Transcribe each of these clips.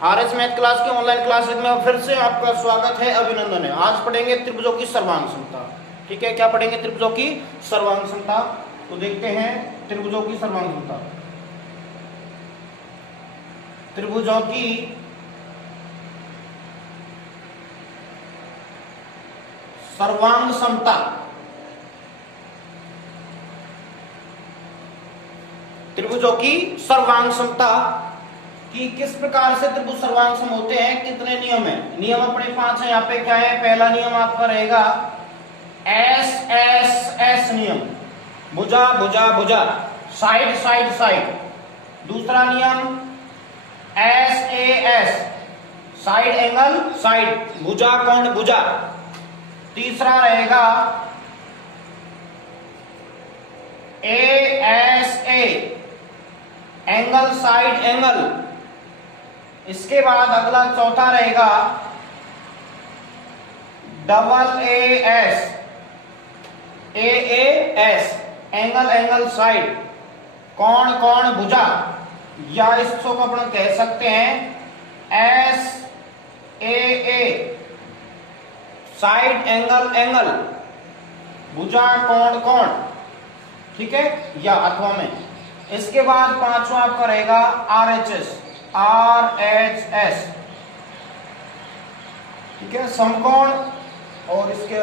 RS math class के online classes में फिर से आपका स्वागत है, अभिनंदन है। आज पढ़ेंगे त्रिभुजों की सर्वांग समता। ठीक है, क्या पढ़ेंगे? त्रिभुजों की सर्वांग समता। तो देखते हैं त्रिभुजों की सर्वांग समता। त्रिभुजों की सर्वांग समता। त्रिभुजों की सर्वांग समता कि किस प्रकार से त्रिभुज सर्वांग सम होते हैं, कितने नियम है। नियम अपने 5 है। यहाँ पे क्या है? पहला नियम आपका रहेगा एस एस एस नियम, भुजा भुजा भुजा, साइड साइड साइड। दूसरा नियम S A S, side angle side, भुजा कोण भुजा। तीसरा रहेगा A S A, angle side angle. इसके बाद अगला चौथा रहेगा double A S, A S, angle angle side, कोण कोण भुजा, या इसको अपन कह सकते हैं S A, side angle angle, भुजा कोण कोण। ठीक है, या अथवा में। इसके बाद पांचवा आपका रहेगा R H S, R H S. ठीक है, समकोण, और इसके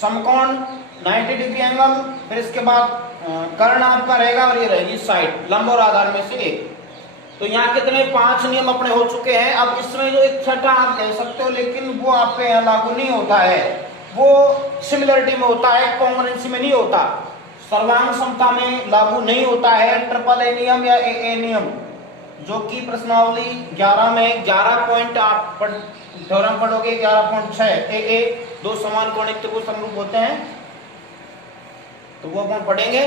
समकोण 90 डिग्री एंगल। फिर इसके बाद कर्ण आपका रहेगा, और ये रहेगी साइड, लंब और आधार में से एक। तो यहाँ कितने 5 नियम अपने हो चुके हैं। अब इसमें जो एक छठा आप कह सकते हो, लेकिन वो आप पे लागू नहीं होता है, वो सिमिलरिटी में होता है, कॉन्ग्रुएंसी में नहीं होता, सर्वांग समता में लागू नहीं होता है। ट्रिपल ए नियम या ए नियम, जो कि प्रश्नावली 11 में 11 पॉइंट आप थ्योरम पढ़ोगे। 11.6 ए दो समान कोणिक त्रिभुज समरूप होते हैं, तो वो अपन पढ़ेंगे।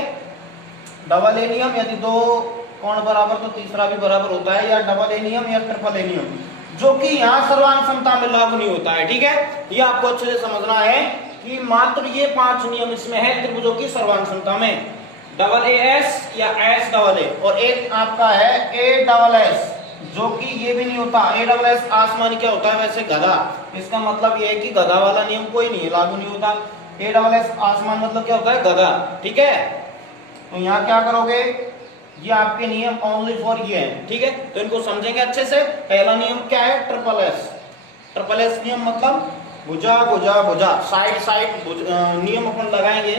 डबल ए नियम, यदि दो कोण बराबर तो तीसरा भी बराबर होता है, या डबल ए नियम या ट्रिपल ए नियम, जो कि यहाँ सर्वांग समता में लागू नहीं होता है। ठीक है, ये आपको अच्छे से समझना है कि मात्र ये 5 नियम इसमें है त्रिभुजों की सर्वांग समता में। डबल ए एस या एस डबल ए, और एक आपका है ए डबल एस, जो कि ये भी नहीं होता। ए डबल एस आसमानी क्या होता है वैसे? गधा। इसका मतलब ये है कि गधा वाला नियम कोई नहीं है, लागू नहीं होता। ए डबल एस आसमान मतलब क्या होता है? गधा। ठीक है, तो यहाँ क्या करोगे? ये आपके नियम ओनली फॉर ये है। ठीक है, तो इनको समझेंगे अच्छे से। पहला नियम क्या है? Triple S. ट्रिपल एस नियम मतलब भुजा भुजा भुजा, साइड साइड नियम अपन लगाएंगे।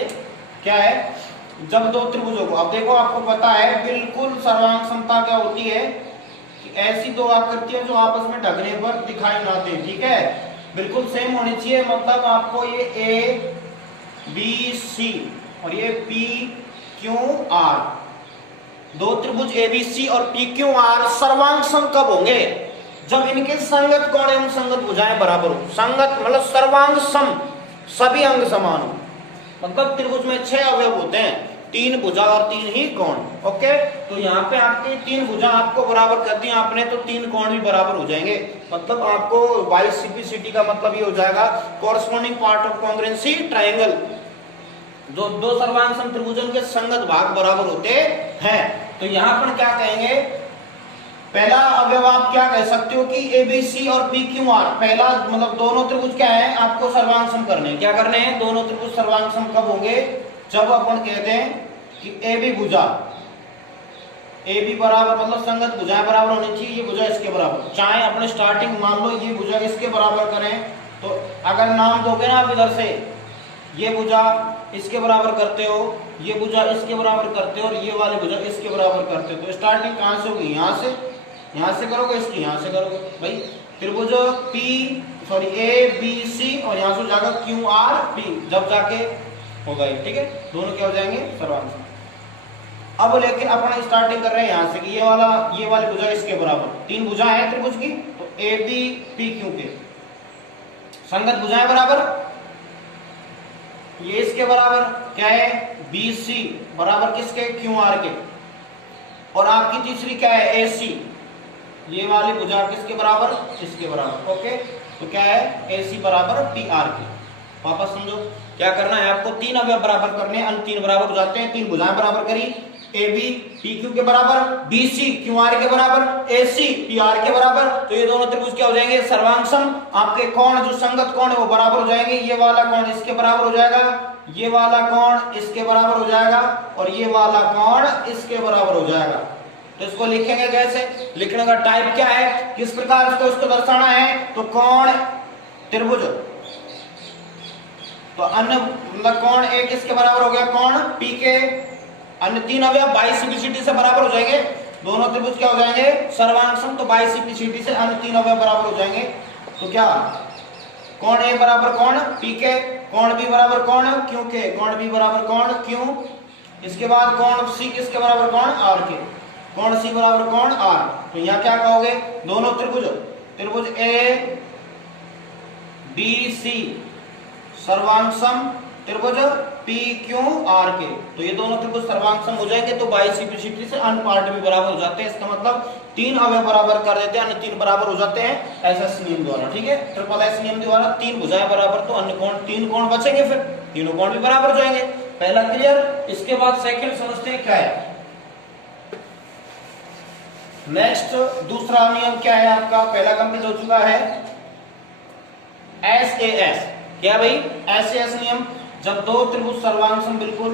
क्या है? जब दो त्रिभुजों को, अब देखो आपको पता है बिल्कुल सर्वांग समता क्या होती है कि ऐसी दो आकृतियां जो आपस में ढकने पर दिखाई ना दें। ठीक है, बिल्कुल सेम होनी चाहिए। मतलब आपको ये ए बी सी और ये पी क्यू आर, दो त्रिभुज एबीसी और पी क्यू आर सर्वांग सम कब होंगे? जब इनके संगत कोण एवं संगत भुजाएं बराबर हो। संगत मतलब सर्वांग सम, सभी अंग समान हो। मतलब त्रिभुज में 6 अवयव होते हैं, 3 भुजा और 3 ही कोण। ओके, तो यहाँ पे आपके 3 भुजा आपको बराबर कर दी आपने, तो 3 कोण भी बराबर हो जाएंगे। मतलब आपको YCPCT का मतलब ये हो जाएगा corresponding part of congruency triangle. जो दो सर्वांग सम त्रिभुजों के संगत भाग बराबर होते हैं। तो यहाँ पर क्या कहेंगे? पहला अवयव आप क्या कह सकते हो कि एबीसी और पी क्यू आर। पहला मतलब दोनों त्रिभुज क्या है? आपको सर्वांग सम करने हैं। क्या करने हैं? दोनों त्रिभुज सर्वांग सम कब होंगे? जब अपन कहते हैं कि ए बी भुजा, ए बी बराबर मतलब संगत भुजाएं बराबर होनी चाहिए। ये भुजा इसके बराबर, चाहे अपने स्टार्टिंग मान लो ये भुजा इसके बराबर करें, तो अगर नाम दोगे ना आप इधर से, ये भुजा इसके बराबर करते हो, ये भुजा इसके बराबर करते हो, और ये वाली भुजा इसके बराबर करते हो, तो स्टार्टिंग कहां से होगी? यहाँ से करोगे, इसकी यहाँ से करोगे। भाई त्रिभुज ए बी सी, और यहाँ से जाकर क्यू आर पी, जब जाके होगा ये। ठीक है, दोनों क्या हो जाएंगे? सर्वांग सम। अब लेकिन अपन स्टार्टिंग कर रहे हैं यहाँ से कि ये वाली भुजा इसके बराबर, 3 भुजा है त्रिभुज की, तो ए बी पी क्यू के संगत भुजाएं बराबर, ये इसके बराबर क्या है? बी सी बराबर किसके? क्यू आर के। और आपकी तीसरी क्या है? ए सी, ये वाली भुजा किसके बराबर? इसके बराबर। ओके, तो क्या है? ए सी बराबर पी आर के। वापस समझो क्या करना है आपको? 3 अवयव बराबर करने, अन्य 3 बराबर हो जाते हैं। 3 भुजाएं बराबर करी, ए बी पी क्यू के बराबर, बी सी क्यू आर के बराबर, ए सी पी आर के बराबर। तो ये दोनों त्रिभुज क्या हो जाएंगे, सर्वांगसम। आपके कोण जो संगत कोण है वो बराबर हो जाएंगे। ये वाला कोण इसके बराबर हो जाएगा, ये वाला कोण इसके बराबर हो जाएगा और ये वाला कोण इसके बराबर हो जाएगा। तो इसको लिखेंगे कैसे, लिखने का टाइप क्या है, किस प्रकार से इसको दर्शाना है। तो कोण त्रिभुज, तो अन्य मतलब कोण ए किसके बराबर हो गया, कोण पी के, अन्य तीन अवयव बाइसिपिसिटी से बराबर हो जाएंगे। दोनों त्रिभुज क्या हो जाएंगे, सर्वांगसम। तो बाइसिपिसिटी से अन्य तीन अवयव बराबर हो जाएंगे। तो क्या, कोण ए बराबर कोण पी के, कोण बी बराबर कोण क्यू के, कोण बी बराबर कोण क्यू। इसके बाद कोण सी किसके बराबर, कोण आर के, कोण सी बराबर कोण आर। तो यहाँ क्या कहोगे, दोनों त्रिभुज, त्रिभुज ए बी सी सर्वांगसम, त्रिभुज पी क्यू आर के। तो ये दोनों त्रिभुज सर्वांगसम हो जाएंगे। तो बाइसिपिसिटी से अन्य पार्ट भी बराबर हो जाते हैं। इसका मतलब तीन अवयव बराबर कर देते हैं, अन्य तीन बराबर हो जाते हैं एसएस नियम द्वारा। ठीक है, ट्रिपल एस नियम द्वारा तीन भुजाएं बराबर, तो अन्य कोण तीन कोण बचेंगे, फिर तीनों कोण भी बराबर हो जाएंगे। पहला क्लियर। इसके बाद सेकंड समझते हैं क्या है। नेक्स्ट दूसरा नियम क्या है आपका, पहला कंप्लीट हो चुका है एस ए एस। क्या भाई, एस ए एस नियम। जब दो त्रिभुज सर्वांगसम, बिल्कुल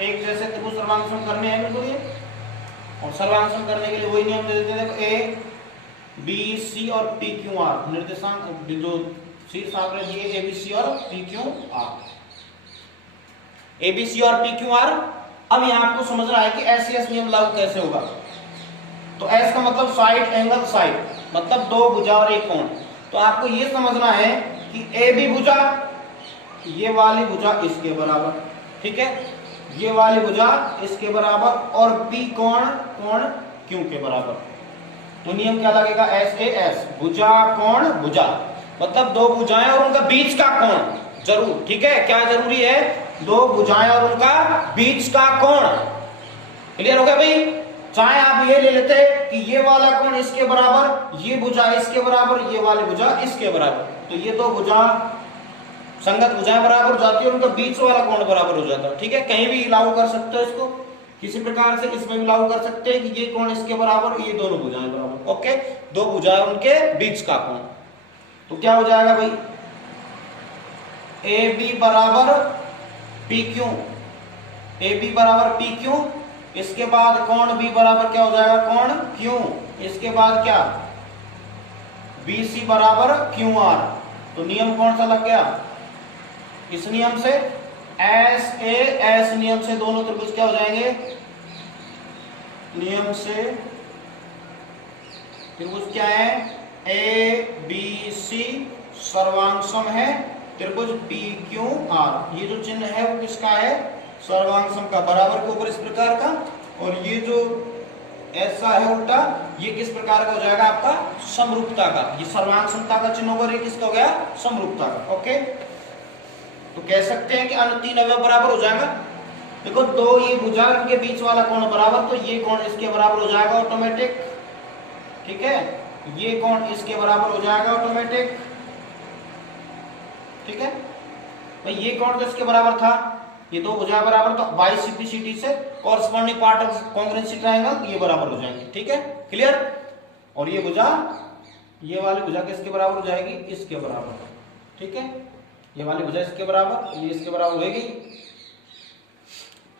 एक जैसे त्रिभुज सर्वांगसम करने हैं बिल्कुल ये, और सर्वांगसम करने के लिए वही नियम दे देते हैं। देखो ए बी सी और पी क्यू आर निर्देशांक जो शीर्ष आंकड़े दिए, ए बी सी और P Q R, A B C और पी क्यू आर। अब यहां आपको समझना है कि एस ए एस नियम लागू कैसे होगा। तो एस का मतलब साइड एंगल, साइड मतलब दो भुजा और एक कोण। तो आपको ये समझना है कि ए बी भुजा, ये वाली भुजा इसके बराबर, ठीक है, ये वाली भुजा इसके बराबर, और बी कोण, कोण क्यू के बराबर। तो नियम क्या लगेगा, एस ए एस, भुजा कोण भुजा, मतलब दो भुजाएं और उनका बीच का कोण जरूर। ठीक है, क्या जरूरी है, दो भुजाएं और उनका बीच का कोण। क्लियर हो गया भाई। चाहे आप ये ले लेते कि ये वाला कोण इसके बराबर, ये भुजा इसके बराबर, ये वाली भुजा इसके बराबर, तो ये दो भुजा संगत भुजाएं बराबर हो जाती है, उनका बीच वाला कोण बराबर हो जाता है। ठीक है, कहीं भी लागू कर सकते हो इसको, किसी प्रकार से इसमें भी लागू कर सकते हैं कि ये कोण इसके बराबर, ये दोनों भुजाएं बराबर। ओके, दो भुजाएं उनके बीच का कोण। तो क्या हो जाएगा भाई, ए बी बराबर पी क्यू, ए बी बराबर पी क्यू। इसके बाद कोण बी बराबर क्या हो जाएगा, कोण क्यू। इसके बाद क्या, बी सी बराबर क्यू आर। तो नियम कौन सा लग गया, इस नियम से एस ए एस नियम से दोनों त्रिभुज क्या हो जाएंगे, नियम से त्रिभुज क्या है, ए बी सी सर्वांगसम है, त्रिभुज पी क्यू आर। ये जो चिन्ह है वो किसका है, सर्वांगसम का, बराबर के ऊपर इस प्रकार का, और ये जो ऐसा है उल्टा, ये किस प्रकार का हो जाएगा आपका, समरूपता का। ये सर्वांगसमता का चिन्ह होगा, ये किसका हो गया, समरूपता का। ओके, तो कह सकते हैं कि अन्य तीन अवयव बराबर हो जाएगा। देखो दो ये भुजा के बीच वाला कोण बराबर, तो ये कोण इसके बराबर हो जाएगा ऑटोमेटिक। ठीक है, ये कोण इसके बराबर हो जाएगा ऑटोमेटिक। ठीक है भाई, ये कोण तो इसके बराबर था, ये दो भुजा बराबर, तो बाइसिपिसिटी से corresponding part of congruency triangle ये बराबर हो जाएंगे। ठीक है, क्लियर। और ये भुजा, ये वाली भुजा किसके बराबर हो जाएगी, इसके बराबर। ठीक है, ये वाली भुजा इसके बराबर, ये इसके बराबर होगी।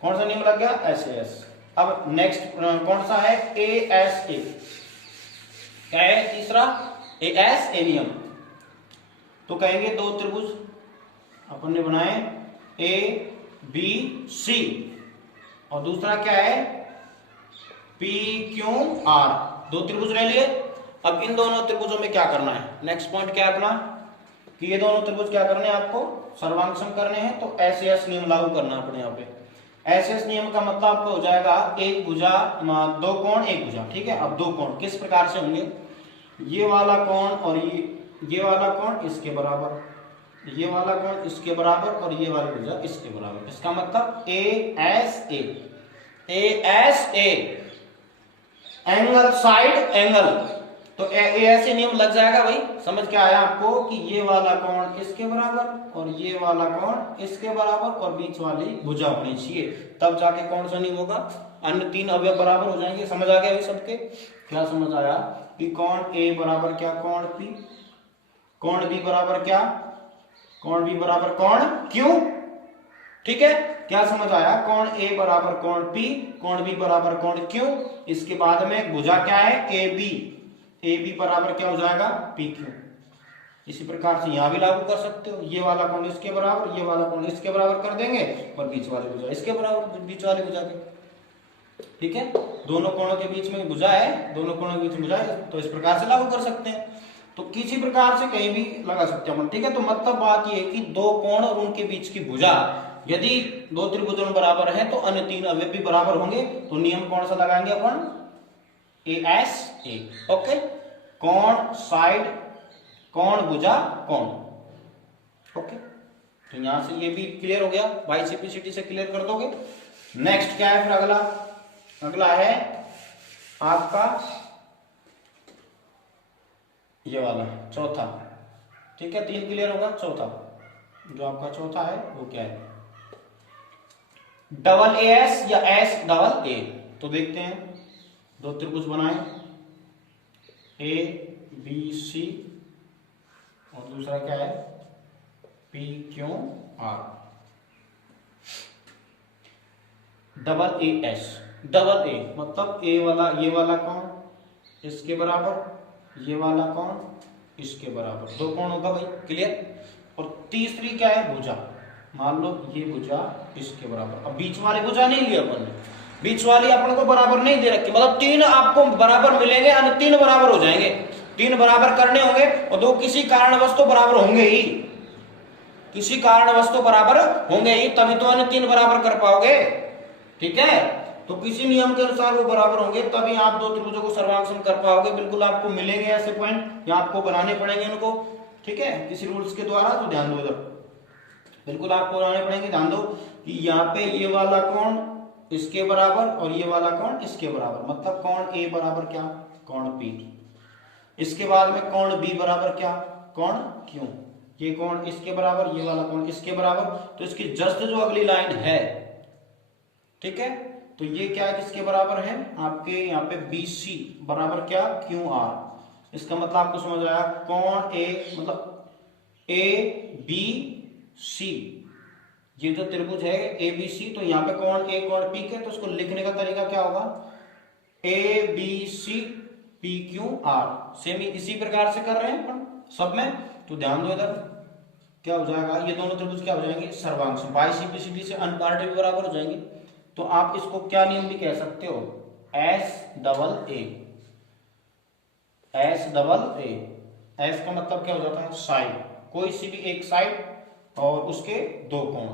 कौन सा नियम लग गया, एस ए एस। अब नेक्स्ट कौन सा है, ए एस ए। क्या है तीसरा, ए एस ए नियम। तो कहेंगे दो त्रिभुज अपन ने बनाए, ए बी सी, और दूसरा क्या है, पी क्यू आर। दो त्रिभुज ले लिए। अब इन दोनों त्रिभुजों में क्या करना है, नेक्स्ट पॉइंट क्या है अपना, कि ये दोनों त्रिभुज क्या करने हैं आपको, सर्वांगसम करने हैं। तो एस ए एस नियम लागू करना अपने यहाँ पे। एस एस नियम का मतलब आपको हो जाएगा, एक भुजा, दो कोण एक भुजा। ठीक है, अब दो कोण किस प्रकार से होंगे, ये वाला कोण और ये वाला कोण इसके बराबर, ये वाला कोण इसके बराबर, और ये वाली भुजा इसके बराबर। इसका मतलब A S A, A S A, angle side angle, तो ऐसे नियम लग जाएगा भाई। समझ के आया आपको कि ये वाला कोण इसके बराबर और ये वाला कोण इसके बराबर और बीच वाली भुजा होनी चाहिए, तब जाके कौन सा नियम होगा, अन्य तीन अवयव बराबर हो जाएंगे। समझ आ गया भाई सबके? क्या समझ आया कि कोण ए बराबर क्या कोण पी, कोण बी बराबर क्या, कोण बी बराबर कोण क्यू। ठीक है, क्या समझ आया? कोण ए बराबर कोण पी, कोण बी बराबर कोण क्यू। इसके बाद में भुजा क्या है, ए बी, ए बी बराबर क्या हो जाएगा, पी क्यू। इसी प्रकार से यहां भी लागू कर सकते हो, ये वाला कोण इसके बराबर, ये वाला कोण इसके बराबर कर देंगे और बीच वाले भुजा इसके बराबर, बीच वाले भुजा के। ठीक है, दोनों कोणों के बीच में भुजा है, दोनों कोणों के बीच में भुजा है, तो इस प्रकार से लागू कर सकते हैं। तो किसी प्रकार से कहीं भी लगा सकते हैं। ठीक है, तो मतलब बात ये है कि दो कोण और उनके बीच की भुजा यदि दो त्रिभुजों बराबर है तो अन्य तीन अवयव भी बराबर होंगे। तो नियम कौन सा लगाएंगे अपन, ए एस ए। ओके, कोण साइड, कोण भुजा कोण। ओके, तो यहां से ये भी क्लियर हो गया, बाई सिंप्लिसिटी से क्लियर कर दोगे। नेक्स्ट क्या है फिर अगला, अगला है आपका ये वाला चौथा। ठीक है, तीन क्लियर होगा, चौथा जो आपका चौथा है वो क्या है, डबल ए एस या एस डबल ए। तो देखते हैं, दो त्रिभुज बनाए, ए बी सी और दूसरा क्या है, P Q are. Double A S, double A मतलब ए वाला, ये वाला कोण इसके बराबर, ये वाला कोण इसके बराबर, दो कोण होगा भाई, क्लियर। और तीसरी क्या है, भुजा। मान लो ये भुजा इसके बराबर। अब बीच वाली भुजा नहीं ली अपन ने, बीच वाली अपन को बराबर नहीं दे रखी, मतलब तीन आपको बराबर मिलेंगे, अन्य तीन बराबर हो जाएंगे। तीन बराबर करने होंगे और दो किसी कारणवश तो बराबर होंगे ही, किसी कारणवश तो बराबर होंगे ही, तभी तो अन्य तीन बराबर कर पाओगे। ठीक है, तो किसी नियम के अनुसार वो बराबर होंगे, तभी आप दो त्रिभुजों को सर्वांगसम कर पाओगे। बिल्कुल आपको मिलेंगे ऐसे पॉइंट, या आपको बनाने पड़ेंगे उनको। ठीक है, किसी रूल्स के द्वारा। तो ध्यान दो इधर, बिल्कुल आपको बनाने पड़ेंगे। ध्यान दो कि यहाँ पे ये वाला कोण इसके बराबर और ये वाला कोण इसके बराबर, मतलब कोण ए बराबर क्या, कोण पी। इसके बाद में कोण बी बराबर क्या, कोण क्यू। ये कोण इसके बराबर, ये वाला कोण इसके बराबर। तो इसकी जस्ट जो अगली लाइन है, ठीक है, तो ये क्या है, किसके बराबर है, आपके यहाँ पे BC बराबर क्या, QR। इसका मतलब आपको समझ आया, कोण ए मतलब ABC, ये जो त्रिभुज है ABC, तो यहाँ पे कोण ए कोण P के, तो उसको लिखने का तरीका क्या होगा, ABC PQR। सेम इसी प्रकार से कर रहे हैं अपन सब में। तो ध्यान दो इधर क्या हो जाएगा, ये दोनों त्रिभुज क्या हो जाएंगे, सर्वांगसम। बाई सिंप्लिसिटी से अन्य पार्ट भी बराबर हो जाएंगे। तो आप इसको क्या नियम भी कह सकते हो, S double A, S double A. S का मतलब क्या हो जाता है, साइड, कोई सी भी एक साइड और उसके दो कोण।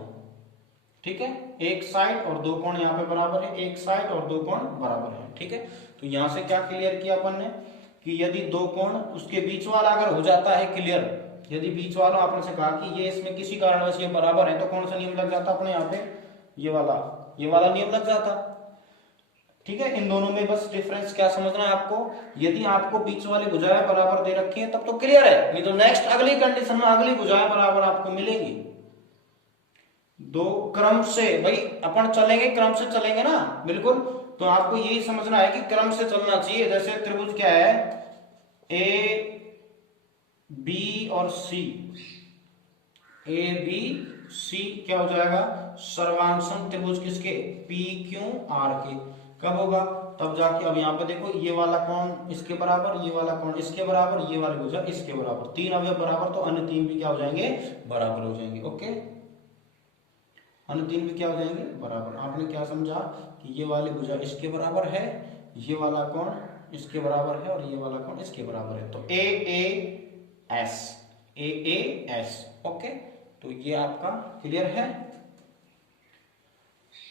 ठीक है, एक साइड और दो कोण यहाँ पे बराबर है, एक साइड और दो कोण बराबर है। ठीक है, तो यहां से क्या क्लियर किया अपन ने कि यदि दो कोण उसके बीच वाला अगर हो जाता है क्लियर, यदि बीच वाला आपने से कहा कि ये इसमें किसी कारणवश ये बराबर है, तो कौन सा नियम लग जाता अपने यहाँ पे, ये वाला नियम लग जाता। ठीक है, इन दोनों में बस डिफरेंस क्या समझना है आपको, यदि आपको बीच वाली भुजाएं बराबर दे रखी है तब तो क्लियर है, नहीं तो नेक्स्ट अगली कंडीशन में अगली भुजाएं बराबर आपको मिलेंगी। दो क्रम से भाई अपन चलेंगे, क्रम से चलेंगे ना, बिल्कुल। तो आपको यही समझना है कि क्रम से चलना चाहिए। जैसे त्रिभुज क्या है, ए बी और सी, ए बी सी क्या हो जाएगा, सर्वांगसम त्रिभुज किसके, पी क्यू आर के। कब होगा, तब जाके। अब यहाँ पे देखो, ये वाला कोण इसके बराबर, ये वाला कोण इसके बराबर, ये वाली भुजा इसके बराबर, तीन अवयव बराबर, तो अन्य तीन भी क्या हो जाएंगे, बराबर हो जाएंगे। ओके, अन्य तीन भी क्या हो जाएंगे, बराबर। आपने क्या समझा कि ये वाली भुजा इसके बराबर है, ये वाला कोण इसके बराबर है और ये वाला कोण इसके बराबर है। तो A S, A S. Okay, तो ये आपका क्लियर है।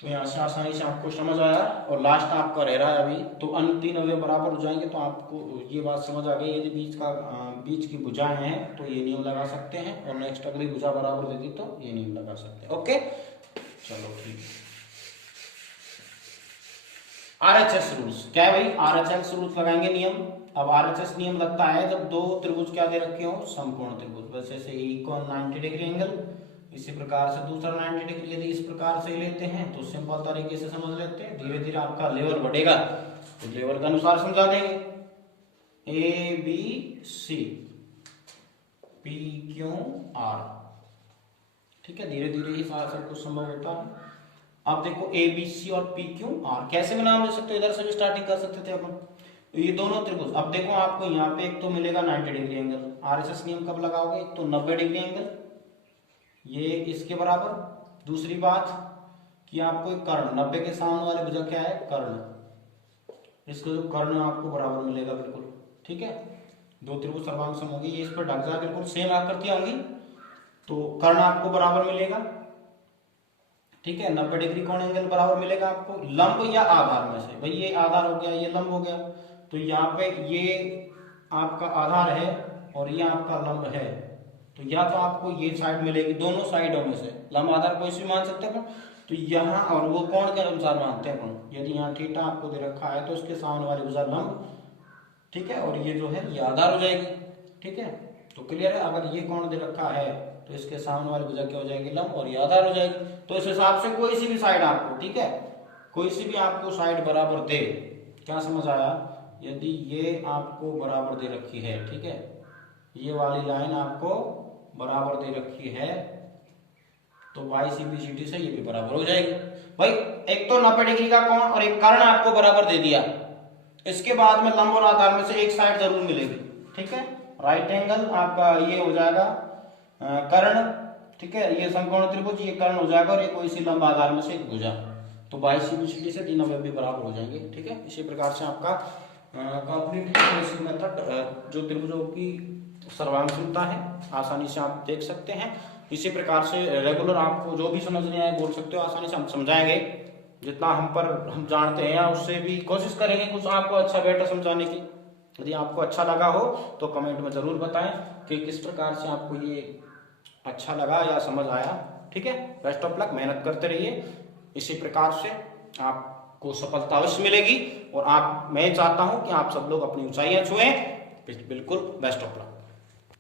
तो यहां से आसानी से आपको समझ आया। और लास्ट आपका रह रहा है अभी, तो अन्य तीन अवयव बराबर हो जाएंगे। तो आपको ये बात समझ आ गई, यदि बीच की भुजाएं हैं तो ये नियम लगा सकते हैं, और नेक्स्ट अगली भुजा बराबर देती तो ये नियम लगा सकते हैं। ओके, चलो ठीक है। आरएचएस रूल्स क्या है भाई, आरएचएस रूल्स लगाएंगे नियम। अब आरएचएस नियम लगता है जब दो त्रिभुज क्या दे रखे हो, समकोण त्रिभुज। वैसे से ई को 90 डिग्री एंगल, इसी प्रकार से दूसरा 90 डिग्री यदि इस प्रकार से लेते हैं तो सिंपल तरीके से समझ लेते हैं। धीरे धीरे आपका लेवल बढ़ेगा तो लेवल के अनुसार समझा देंगे। A B C P Q R, ठीक है, धीरे धीरे ही सारा सब कुछ संभव होता है। अब देखो ए बी सी और पी क्यू आर कैसे भी नाम ले सकते हो, इधर से भी स्टार्टिंग कर सकते थे अपन। तो ये दोनों त्रिभुज, अब देखो आपको यहाँ पे एक तो मिलेगा 90 डिग्री एंगल, आरएचएस नियम कब लगाओगे, एक तो 90 डिग्री एंगल ये इसके बराबर। दूसरी बात कि आपको एक कर्ण, 90 के सामने वाले भुजा क्या है, कर्ण, इसका जो कर्ण आपको बराबर मिलेगा बिल्कुल, ठीक है। दो त्रिभुज सर्वांग सम होगी, ये इस पर ढक जाए बिल्कुल सेम आकृतियां होंगी तो कर्ण आपको बराबर मिलेगा, ठीक है। 90 डिग्री कोण एंगल बराबर मिलेगा आपको लंब या आधार में से। भाई ये आधार हो गया, ये लंब हो गया, तो यहाँ पे ये आपका आधार है और ये आपका लंब है, तो या तो आपको ये साइड मिलेगी दोनों साइडों में से, लंब आधार कोई सी मान सकते हैं। तो यहाँ और वो कोण के अनुसार मानते हैं अपन, यदि यहाँ थीटा आपको दे रखा है तो उसके सामने वाली भुजा लंब, ठीक है, और ये जो है ये आधार हो जाएगी, ठीक है। तो क्लियर है, अगर ये कोण दे रखा है तो इसके सामने वाली भुजा क्या हो जाएगी, लंब, और ये आधार हो जाएगी। तो इस हिसाब से कोई सी भी साइड आपको, ठीक है, कोई सी भी आपको साइड बराबर दे, क्या समझ आया, यदि ये आपको बराबर दे रखी है, ठीक है, ये वाली लाइन आपको बराबर दे रखी है तो YCBCD से ये भी बराबर हो जाएगी। भाई एक तो 90 डिग्री का कोण और एक कर्ण आपको बराबर दे दिया, इसके बाद में लंब और आधार में से एक साइड जरूर मिलेगी, ठीक है। राइट एंगल आपका ये हो जाएगा कर्ण, ठीक है, ये समकोण त्रिभुज, ये कर्ण हो जाएगा और ये कोई सी लंब आधार में से एक भुजा, तो YCBCD से 3 अवयव भी बराबर हो जाएंगे, ठीक है। इसी प्रकार से आपका कंप्लीट मेथड जो त्रिभुजों की सर्वांग समता है आसानी से आप देख सकते हैं। इसी प्रकार से रेगुलर आपको जो भी समझ नहीं आए बोल सकते हो, आसानी से हम समझाएंगे जितना हम जानते हैं, या उससे भी कोशिश करेंगे कुछ आपको अच्छा बेटर समझाने की। यदि आपको अच्छा लगा हो तो कमेंट में जरूर बताएं कि किस प्रकार से आपको ये अच्छा लगा या समझ आया, ठीक है। बेस्ट ऑफ लक, मेहनत करते रहिए, इसी प्रकार से आपको सफलता अवश्य मिलेगी। और मैं चाहता हूं कि आप सब लोग अपनी ऊंचाइयां छुएं। बिल्कुल बेस्ट ऑफ लक।